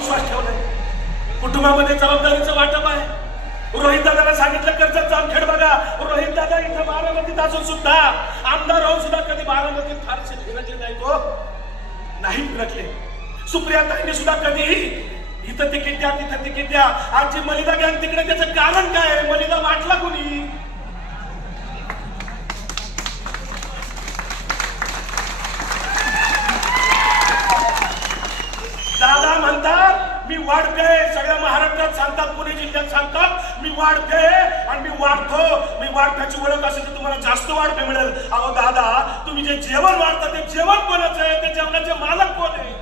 विश्वास ठेवलाय. कुटुंबामध्ये जबाबदारीचं वाटप आहे. रोहित दादाला सांगितलं कर्जत जामखेड बघा. रोहित दादा इथं बारामतीत असून सुद्धा आमदार राहून सुद्धा कधी बारामतीत फारसे फिरकले नाही तो नाही फिरकले. सुप्रिया ताईने सुद्धा कधीही इथं तिकीट द्या तिथं तिकीट द्या. आजची मलिदा घ्या तिकडे त्याचं कारण काय मलिदा वाटला कोणी दादा म्हणतात मी वाढते. सगळ्या महाराष्ट्रात सांगतात पुणे जिल्ह्यात सांगतात मी वाढते आणि मी वाढतो. मी वाढण्याची ओळख असेल तर तुम्हाला जास्त वाढते मिळेल. अहो दादा तुम्ही जे जेवण वाढता ते जेवण कोणाचं आहे? ते जेवणाचे मालक कोण आहे?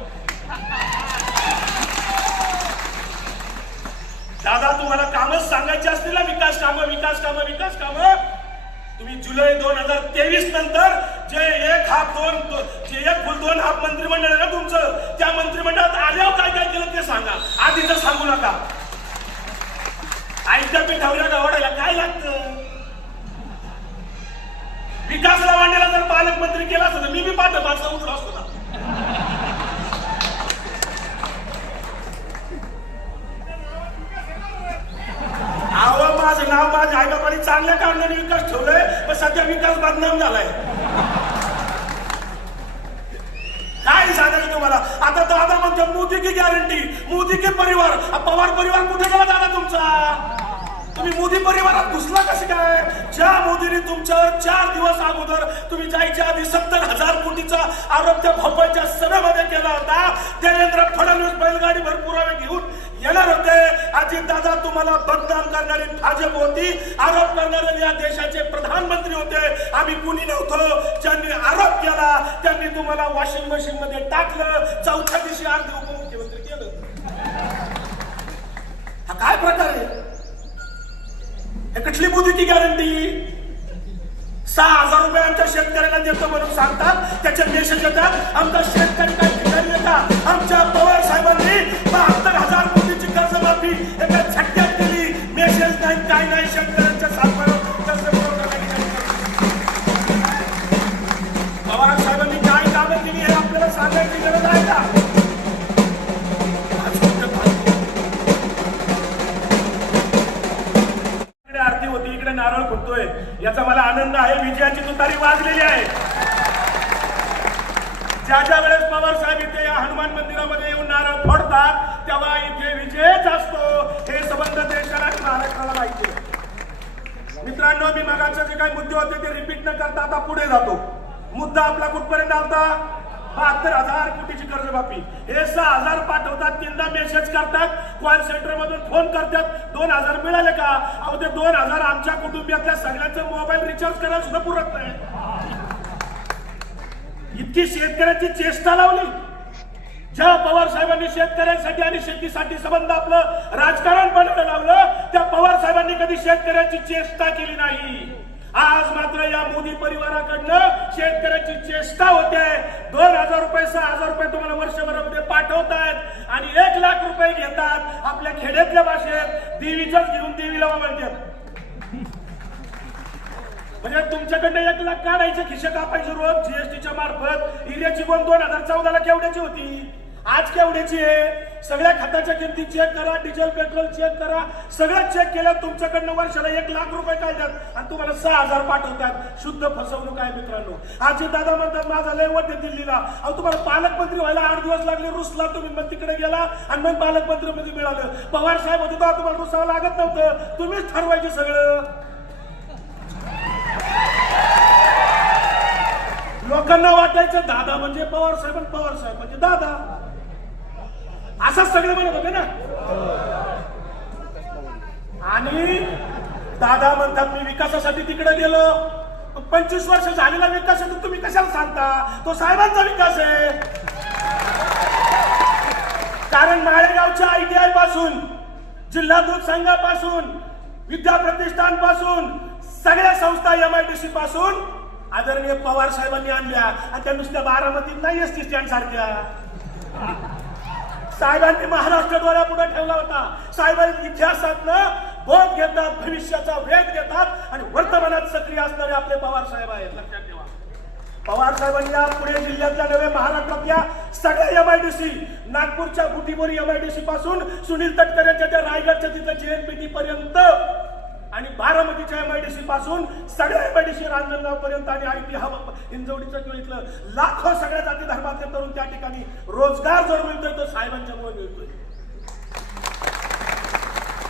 दादा तुम्हाला कामच सांगायची असतील ना विकास कामं विकास कामं विकास कामं? तुम्ही जुलै दोन हजार तेवीस नंतर जे एक हाफ दोन जे एक फुल दोन हाफ मंत्रिमंडळ आहे ना तुमचं त्या मंत्रिमंडळात आल्यावर काय काय केलं ते सांगा. आधीच सांगू नका. आईच्या पिठावल्या गवडायला काय लागतं? विकास लावांडेला जर विकास बदनाम झालाय. काय सांगायचं तुम्हाला? आता दादा म्हणतो मोदी की गॅरंटी मोदी के परिवार पवार परिवार कुठे गेला दादा तुमचा? तुम्ही मोदी परिवारात घुसला कसे काय? ज्या मोदीने तुमच्यावर चार दिवस अगोदर तुम्ही जायच्या आधी सत्तर हजार कोटीचा आरोप त्या भोपाळच्या सभेमध्ये केला होता. देवेंद्र फडणवीस बैलगाडी पुरावे घेऊन येणार होते. अजित दादा तुम्हाला बदनाम करणारी भाजप होती. आरोप करणारे या देशाचे प्रधानमंत्री होते. आम्ही कुणी नव्हतो. ज्यांनी आरोप केला त्यांनी तुम्हाला वॉशिंग मशीन मध्ये टाकलं. चौथ्या दिवशी अर्धे उपमुख्यमंत्री केलं. हा काय प्रकार आहे? कुठली मोदीची गॅरंटी सहा हजार रुपये आमच्या शेतकऱ्यांना देतो म्हणून सांगतात. त्याच्या मेसेज येतात आमचा शेतकरी काय ठिकाणी येतात आमच्या पवार साहेबांनी बहात्तर हजार कोटीची कर्जमाफी एका झटक्यात केली ज्या ज्या वेळेस पवार साहेब इथे या हनुमान मंदिरामध्ये येऊन नारळ फोडतात. तेव्हा इथे विजयच असतो. हे संबंध देशाला आणि महाराष्ट्राला माहिती आहे. मित्रांनो मी मगाचे जे काही मुद्दे होते ते रिपीट न करता आता पुढे जातो. मुद्दा आपला कुठपर्यंत आलता? बहात्तर हजार कोटीची कर्जमाफी. हे सहा हजार पाठवतात तीनदा मेसेज करतात. कॉल सेंटर मधून फोन करतात. दोन हजार मिळाले का? अहो ते दोन हजार आमच्या कुटुंबियातल्या सगळ्यांचं मोबाईल रिचार्ज करायला सुद्धा पुरत नाही. जी शेतकऱ्याची चेष्टा लावली ज्या पवार साहेबांनी शेतकऱ्यांसाठी आणि शेतीसाठी संबंध आपलं राजकारण बनवलं लावलं त्या पवार साहेबांनी कधी शेतकऱ्याची चेष्टा केली नाही. आज मात्र या मोदी परिवाराकडनं शेतकऱ्याची चेष्टा होते. दोन हजार रुपये सहा हजार रुपये तुम्हाला वर्षभरामध्ये पाठवतात आणि एक लाख रुपये घेतात आपल्या खेड्यातल्या भाषेत. देवीच्याच घेऊन देवीला म्हणतात म्हणजे तुमच्याकडनं एक लाख काढायचे खिशे कापायचे रोज जीएसटीच्या मार्फत. युरियाची गोंद दोन हजार चौदाला केवढ्याची होती? आज केवढ्याची आहे? सगळ्या खताच्या किमती चेक करा डिझेल पेट्रोल चेक करा. सगळं चेक केलं तुमच्याकडनं वर्षाला एक लाख रुपये काढतात आणि तुम्हाला सहा हजार पाठवतात. शुद्ध फसवणूक आहे मित्रांनो. आज दादा म्हणतात माझा लय वाटे दिल्लीला. अहो तुम्हाला पालकमंत्री व्हायला आठ दिवस लागले रुसला तुम्ही. मग तिकडे गेला आणि मग पालकमंत्री मध्ये मिळालं. पवार साहेब होते तुम्हाला रुसावं लागत नव्हतं. तुम्हीच ठरवायचे सगळं. लोकांना वाटायचं दादा म्हणजे पवार साहेब आणि पवार साहेब म्हणजे दादा. असंच सगळे म्हणत होते ना. आणि दादा म्हणतात मी विकासासाठी तिकडे गेलो. पंचवीस वर्ष झालेला विकास आहे तुम्ही कशाला सांगता? तो साहेबांचा विकास आहे. कारण माळेगावच्या आयटीआयपासून जिल्हा दूध संघापासून विद्या प्रतिष्ठानपासून सगळ्या संस्था सी पासून आदरणीय पवार साहेबांनी आणल्या आणि त्या नुसत्या बारामतीत नाही एस टी स्टँड सारख्या. साहेबांनी महाराष्ट्र डोळ्यापुढे ठेवला होता. साहेबांनी इतिहासातनं बोध घेतात भविष्याचा वेग घेतात आणि वर्तमानात सक्रिय असणारे आपले पवार साहेब आहेत. लक्षात ठेवा. पवार साहेबांनी या पुणे जिल्ह्यातल्या नव्हे महाराष्ट्रातल्या सगळ्या एमआयडीसी नागपूरच्या गुटीबोरी एमआयडीसी पासून सुनील तटकरेच्या त्या रायगडच्या तिथं जेएनपीटी पर्यंत आणि बारामतीच्या एमआयडीसी पासून सगळ्या एमआयडीसी रांजणगाव पर्यंत आणि आयटी हा हिंजवडीचं किंवा इथलं लाखो सगळ्या जाती धर्मातले तरुण त्या ठिकाणी रोजगार जर मिळतोय तो साहेबांच्यामुळे मिळतोय.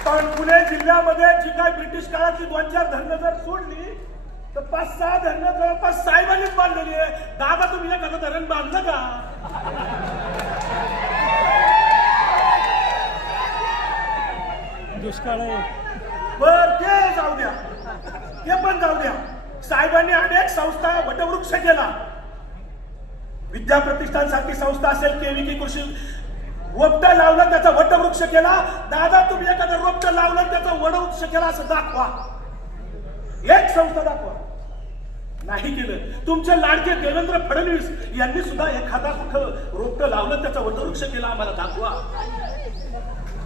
पण पुणे जिल्ह्यामध्ये जी काय ब्रिटिश काळातली दोन चार धरणं जर सोडली तर पाच सहा धरणं जवळपास साहेबांनीच बांधलेली आहे. दादा तुम्ही एखादं धरण बांधलं का? दुष्काळ आहे. बर ते जाऊ द्या. ते पण जाऊ द्या. साहेबांनी अनेक संस्था वटवृक्ष केला. विद्या प्रतिष्ठानसारखी संस्था असेल केविकी कृषी रोपट लावलं त्याचा वटवृक्ष केला. दादा तुम्ही एखादं रोपट लावलं त्याचा वटवृक्ष केला असं दाखवा. एक संस्था दाखवा. नाही केलं. तुमचे लाडके देवेंद्र फडणवीस यांनी सुद्धा एखादा कुठं रोपट लावलं त्याचा वटवृक्ष केला आम्हाला दाखवा.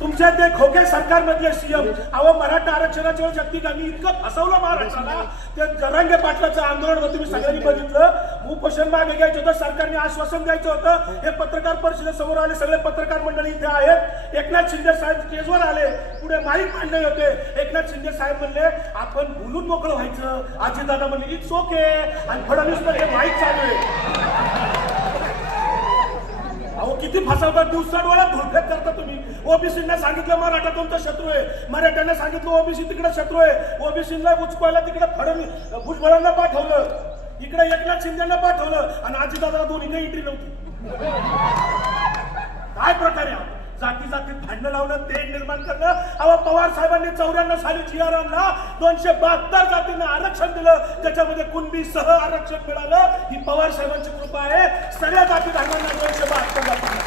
तुमच्या ते खोके सरकारमधले सीएम अहो मराठा आरक्षणाच्या शक्ती आम्ही इतकं फसवलं महाराष्ट्राला. ते जरांगे पाटलाचं आंदोलन होतं तुम्ही सगळ्यांनी बघितलं. उपोषण मागे घ्यायचं होतं सरकारने आश्वासन द्यायचं होतं. हे पत्रकार परिषदेसमोर आले सगळे पत्रकार मंडळी इथे आहेत. एकनाथ शिंदे साहेब स्टेजवर आले. पुढे माईक मांडले होते. एकनाथ शिंदे साहेब म्हणले आपण बोलून मोकळं व्हायचं. आजी दादा म्हणले इट्स ओके आणि फडणवीस हे माहीत चालू आहे. किती फसवतात दिवसा डोळ्यात धुळफेक करता तुम्ही. ओबीसीना सांगितलं मराठा तुमचा शत्रू आहे. मराठ्यांना सांगितलं ओबीसी तिकडे शत्रू आहे. ओबीसीला उचपायला तिकडे फडण भुजबळांना पाठवलं. इकडे एकनाथ शिंदेना पाठवलं. आणि आजीदादाला दोन्ही काही एंट्री नव्हती. काय प्रकारे जाती जातीत भांडणं लावणं ते निर्माण करणं अहो पवार साहेबांनी चौऱ्याण्णव साली जी आर दोनशे बहात्तर जातींना आरक्षण दिलं. त्याच्यामध्ये कुणबी सह आरक्षण मिळालं. ही पवार साहेबांची कृपा आहे. सगळ्या जाती धर्मांना दोनशे बहात्तर जातींना.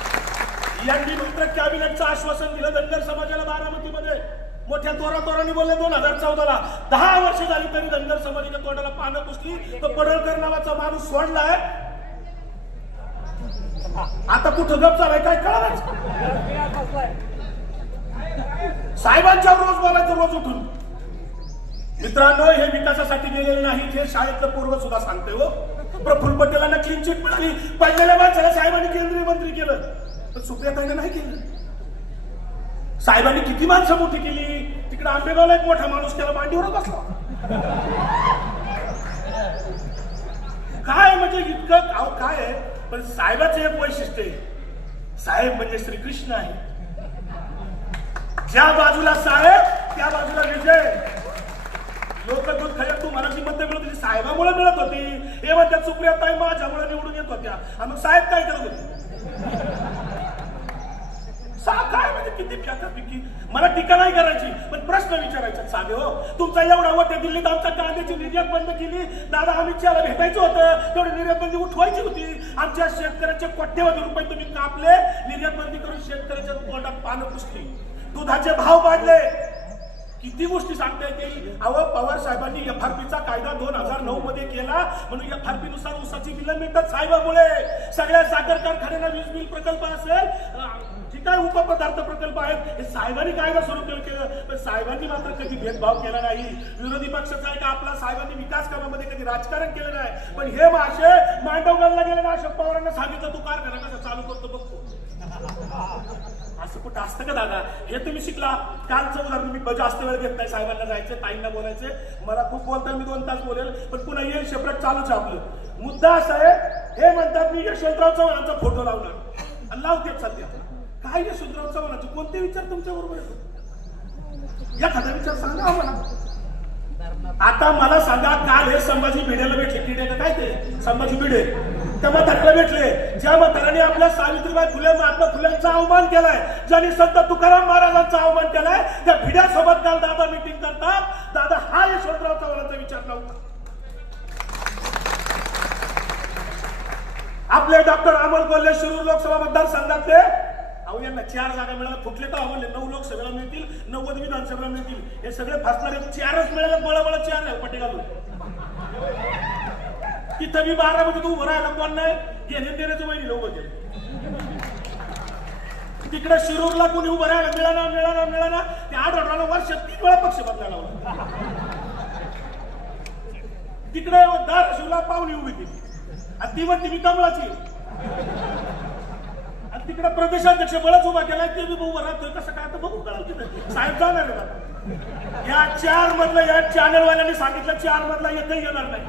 यांनी मात्र कॅबिनेटचं आश्वासन दिलं धनगर समाजाला बारामतीमध्ये. मोठ्या तोरा तोरांनी बोलले दोन हजार चौदाला. दहा वर्ष झाली तरी धनगर समाजाच्या तोंडाला पानं पुसली. तो पडळकर नावाचा माणूस सोडलाय. आता कुठं गप चालाय काय कळायचं साहेबांच्या रोज बोलायचं रोज उठून. मित्रांनो हे विकासासाठी गेलेले नाही हे शाळेतलं पूर्व सुद्धा सांगते हो. प्रफुल्ल पटेलांना क्लीन चिट मिळाली पडलेल्या माणसाला साहेबांनी केंद्रीय मंत्री केलं. पण सुप्रियाताईने नाही केलं. साहेबांनी किती माणसं मोठी केली? तिकडे आंबेगावला एक मोठा माणूस त्याला मांडीवर बसला. काय म्हणजे इतकं काय आहे? पण साहेबाचं एक वैशिष्ट्य आहे. साहेब म्हणजे श्रीकृष्ण आहे. ज्या बाजूला साहेब त्या बाजूला विजय. लोक दूध खऱ्या तुम्हाला मराठी मिळत होती साहेबामुळे मिळत होती. हे म्हणतात सुप्रिया ताई माझ्यामुळे निवडून येत होत्या. आणि मग साहेब काय करत होते? सा काय म्हणजे किती पिकी मला टीका नाही करायची पण प्रश्न विचारायचा साधे हो तुमचा एवढा वटे दिल्लीत आमच्या कांद्याची निर्यात बंद केली दादा अमित शहाला भेटायचं होतं तेवढी निर्यात बंदी उठवायची होती. आमच्या शेतकऱ्याचे कोट्यवधी रुपये तुम्ही कापले निर्यात बंदी करून शेतकऱ्याच्या तोंडात पानं पुसली. दुधाचे भाव वाढले. किती गोष्टी सांगता येतील? अहो पवार साहेबांनी एफआरपीचा कायदा दोन हजार नऊ मध्ये केला म्हणून एफआरपी नुसार ऊसाची बिलं मिळतात साहेबामुळे. सगळ्या साखर कारखान्यांना वीज बिल प्रकल्प असेल. जे काय उपपदार्थ प्रकल्प आहेत हे साहेबांनी कायदा सुरू केलं. केलं पण साहेबांनी मात्र कधी भेदभाव केला नाही. विरोधी पक्षाचा आहे का आपला साहेबांनी विकास कामामध्ये कधी राजकारण केलं नाही. पण हे मासे मांडवगडला गेले ना अशोक पवारांना सांगितलं तू कारखाना कसं चालू करतो बघतो असं कुठं असतं का दादा? हे तुम्ही शिकला. कालचं उदाहरण मी जास्त वेळ घेत नाही साहेबांना जायचं ताईंना बोलायचं मला खूप बोलता मी दोन तास बोलेल पण पुन्हा येईल शेपरेट चालूच आपलं. मुद्दा असा आहे हे म्हणतात मी यशवंतराव चव्हाणांचा फोटो लावणार. लावते सध्या. काय यशवंतराव चव्हाणाचे कोणते विचार तुमच्या बरोबर येतो एखादा विचार सांगा आम्हाला. आता मला सांगा काल हे संभाजी भिडेला भेटले. किडे का काय ते? संभाजी भिडे. त्या म्हाताऱ्याला भेटले. ज्या म्हाताऱ्याने आपल्या सावित्रीबाई फुले महात्मा फुल्यांचा अवमान केलाय ज्याने संत तुकाराम महाराजांचा अवमान केलाय त्या भिड्यासोबत काल दादा मिटिंग करतात. दादा हा यशवंतराव चव्हाणांचा विचार नव्हता आपले डॉक्टर अमोल कोल्हे शिरूर लोकसभा मतदारसंघातले. अहो यांना चार जागा मिळाल्या. फुटले तर अहो नऊ लोकसभेला मिळतील नव्वद विधानसभेला मिळतील. हे सगळे फासणारे चारच मिळाले. बळा बळा चार आहे पटे घालून तिथं मी बारामध्ये तू उभं राहिला कोण नाही? घेणे देण्याचं वहिनी लोक गेले तिकडे शिरूरला कोणी उभं राहिला मिळाला मिळाला मिळाला? ते आढळला वर्षात तीन वेळा पक्ष बदलायला लावला तिकडे शिवला पाहुणी उभी केली आणि ती म्हणते मी कमलाची तिकडे प्रदेशाध्यक्ष बळच उभा केलाय ते बी उभं राहतोय कसं काय तर बघू कळाल तिथे. साहेब जाणार आहे या चार मधला या चॅनलवाल्यांनी सांगितलं चार मधला येतही येणार नाही.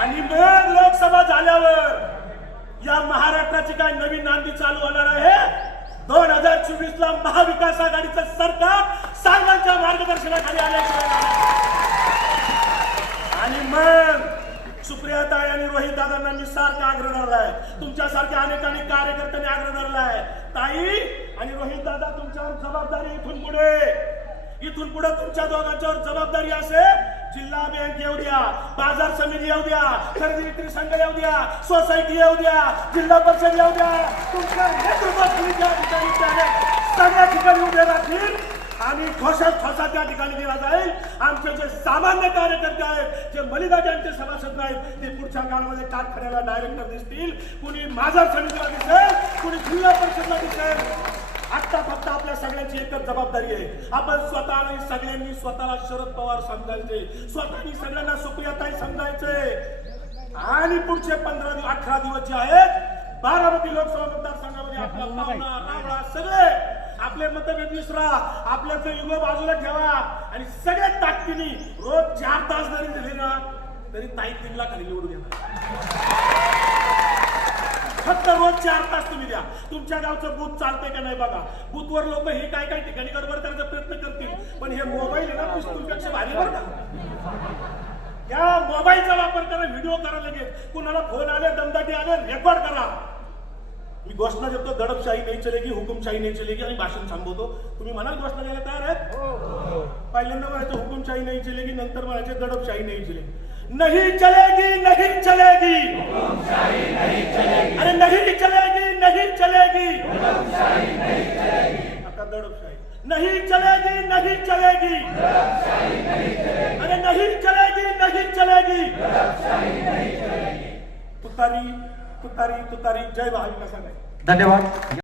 आणि मग लोकसभा झाल्यावर या महाराष्ट्राची काय नवीन नांदी चालू होणार आहे? दोन हजार चोवीस ला महाविकास आघाडीचं सरकार साहेबांच्या मार्गदर्शनाखाली आल्याशिवाय आणि मग सुप्रियाताई आणि रोहित दादांना मी सारखा आग्रह धरलाय. तुमच्यासारख्या अनेक अनेक कार्यकर्त्यांनी आग्रह धरलाय. ताई आणि रोहित दादा तुमच्यावर जबाबदारी इथून पुढे. इथून पुढे तुमच्या दोघांच्यावर जबाबदारी असेल जिल्हा बँक येऊ द्या बाजार समिती येऊ द्या खरेदी विक्री संघ येऊ द्या सोसायटी येऊ द्या जिल्हा परिषद येऊ द्या. तुमच्या नेतृत्वाखाली ठिकाणी सगळ्या ठिकाणी उभे राहतील आणि ठोसा ठोसा त्या ठिकाणी दिला जाईल. आमचे जे सामान्य कार्यकर्ते आहेत जे मलिदाजांचे सभासद नाहीत ते पुढच्या काळामध्ये कारखान्याला डायरेक्टर दिसतील. कुणी माझा समितीला दिसेल कुणी जिल्हा परिषदला दिसेल. आत्ता फक्त आपल्या सगळ्यांची एकच जबाबदारी आहे. आपण स्वतःला सगळ्यांनी स्वतःला शरद पवार समजायचे. स्वतःनी सगळ्यांना सुप्रियाताई समजायचे. आणि पुढचे पंधरा दिवस अठरा दिवस जे आहेत बारामती लोकसभा मतदारसंघामध्ये आपला पाहुणा रावळा सगळे आपले मतभेद विसरा आपल्याचं युग बाजूला ठेवा. आणि सगळ्यात ताकदीने रोज चार तास जरी दिले ना तरी ताई तीन खाली निवडून येणार. फक्त रोज चार तास तुम्ही द्या. तुमच्या गावचं बूथ चालतंय का नाही बघा. बूथवर लोक हे काय काय ठिकाणी गडबड करायचा प्रयत्न करतील पण हे मोबाईल आहे ना पिस्तूलपेक्षा भारी बरं का? या मोबाईलचा वापर करा व्हिडिओ करा लगेच. कुणाला फोन आले दमदाटी आले रेकॉर्ड करा. मी घोषणा देतो दडपशाही नाही चलेगी हुकुमशाही नाही चलेगी आणि भाषण थांबवतो. तुम्ही म्हणाल घोषणा द्यायला तयार आहेत? पहिल्यांदा म्हणायचं हुकुमशाही नाही चलेगी नंतर म्हणायचे दडपशाही नाही चलेगी. नहीं चलेगी नहीं चलेगी. अरे नहीं चलेगी नहीं चलेगी. आता दडपशाही. नहीं चलेगी नहीं चलेगी. अरे नहीं चलेगी नहीं चलेगी. तुतारी तुतारी तुतारी. जय महाविकास धन्यवाद.